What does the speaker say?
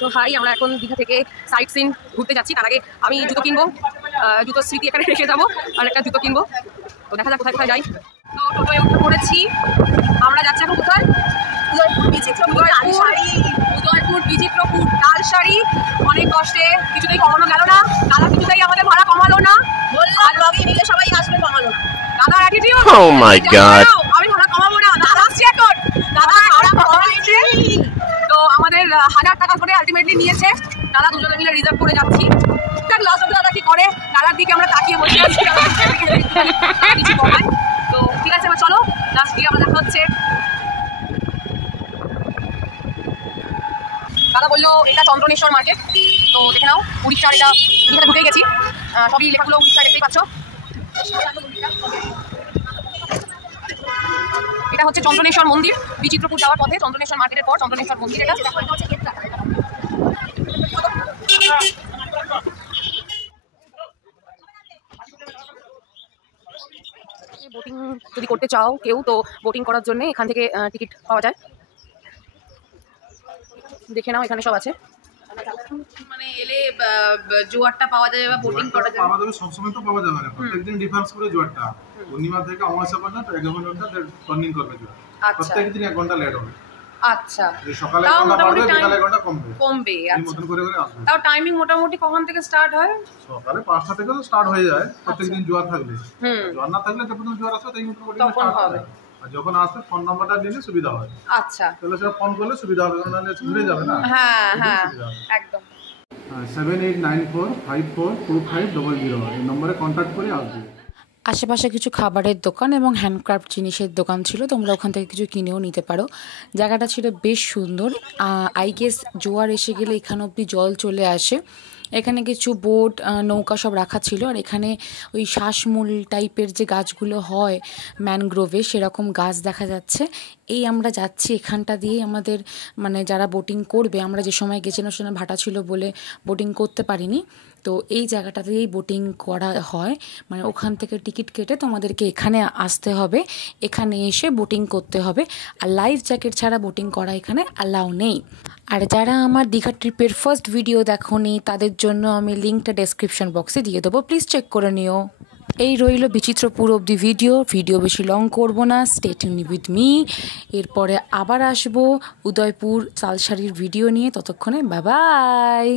তো হাই, আমরা এখন দীঘা থেকে সাইট সিন ঘুরতে যাচ্ছি। তার আগে আমি জুতো কিনবো, জুতো স্মৃতি এখানে রেখে যাবো, আর একটা জুতো কিনবো। তো দেখা যাক কোথায় কোথায় যাই। তো টোটোয় উঠে পড়েছি, আমরা যাচ্ছি এখন কোথায়? উদয়পুর বিচিত্রপুর তালসারি। অনেক কষ্টে, কিছুতেই কমানো গেল না, দাদা কিছুতেই আমাদের ভাড়া কমালো না। বললাম ব্লগে নিলে সবাই আসবে, কমালো না। দাদার অ্যাটিটিউড, oh my god, আমি ভাড়া কমাবো না, দাদা আসছে এখন, দাদা ভাড়া কমাইছে। তো আমাদের 1000 টাকা করে আলটিমেটলি নিয়েছে। দাদা দুজনে মিলে রিজার্ভ করে যাচ্ছি। লস হবে দাদা কি করে, দাদার দিকে আমরা তাকিয়ে বসে আছি, কিছু কমায়। তো ঠিক আছে, এবার চলো লাস্ট দিয়ে আমরা দেখা হচ্ছে। দাদা বললো এটা চন্দ্রনেশ্বর মার্কেট, তো দেখে নাও। উড়িষ্যার, এটা দীঘাতে ঢুকে গেছি, সবই লেখাগুলো উড়িষ্যায় দেখতেই পাচ্ছ। এটা হচ্ছে চন্দ্রনেশ্বর মন্দির, বিচিত্রপুর যাওয়ার পথে চন্দ্রনেশ্বর মার্কেটের পর চন্দ্রনেশ্বর মন্দির। এটা বোটিং যদি করতে চাও কেউ, তো বোটিং করার জন্য এখান থেকে টিকিট পাওয়া যায়। দেখে নাও, এখানে সব আছে। মানে এলে জোয়ারটা পাওয়া যাবে বা বোটিং করা যাবে? পাওয়া যাবে, সবসময় তো পাওয়া যাবে না, প্রত্যেকদিন ডিফারেন্স করে জোয়ারটা। পূর্ণিমা থেকে অমাবস্যা পর্যন্ত 1 ঘন্টা টার্নিং করবে জোয়ার। প্রত্যেকদিন 1 ঘন্টা লেট হবে। আচ্ছা, সকালে 1 ঘন্টা বাড়বে, বিকালে 1 ঘন্টা কমবে। এই আচ্ছা, মতন করে করে আসবে। তাও টাইমিং মোটামুটি কখন থেকে স্টার্ট হয়? সকালে 5টা থেকে তো স্টার্ট হয়ে যায়, প্রত্যেকদিন জোয়ার থাকলে। জোয়ার না থাকলে যখন জোয়ার আসবে তাই মতো করে স্টার্ট হবে। আর যখন আসবে ফোন নাম্বারটা দিলে সুবিধা হয়। আচ্ছা, তাহলে সেটা ফোন করলে সুবিধা হবে, নাহলে ঘুরে যাবে না। হ্যাঁ হ্যাঁ, একদম। 7894542500 এই নম্বরে কন্ট্যাক্ট করে আসবে। আশেপাশে কিছু খাবারের দোকান এবং হ্যান্ডক্রাফট জিনিসের দোকান ছিল, তোমরা ওখান থেকে কিছু কিনেও নিতে পারো। জায়গাটা ছিল বেশ সুন্দর। আই গেস জোয়ার এসে গেলে এখানে অবধি জল চলে আসে। এখানে কিছু বোট, নৌকা সব রাখা ছিল। আর এখানে ওই শ্বাসমূল টাইপের যে গাছগুলো হয় ম্যানগ্রোভে, সেরকম গাছ দেখা যাচ্ছে। এই আমরা যাচ্ছি এখানটা দিয়েই, আমাদের মানে যারা বোটিং করবে, আমরা যে সময় গেছিলাম সেটা ভাটা ছিল বলে বোটিং করতে পারিনি। তো এই জায়গাটা দিয়েই বোটিং করা হয়, মানে ওখান থেকে টিকিট কেটে তোমাদেরকে এখানে আসতে হবে, এখানে এসে বোটিং করতে হবে। আর লাইফ জ্যাকেট ছাড়া বোটিং করা এখানে অ্যালাউ নেই। আর যারা আমার দীঘা ট্রিপের ফার্স্ট ভিডিও দেখোনি, তাদের জন্য আমি লিঙ্কটা ডেসক্রিপশন বক্সে দিয়ে দেবো, প্লিজ চেক করে নিও। এই রইল বিচিত্রপুর অবধি ভিডিও বেশি লং করব না, স্টে টিউন উইথ মি। এরপরে আবার আসবো উদয়পুর তালসারির ভিডিও নিয়ে, ততক্ষণে বাই বাই।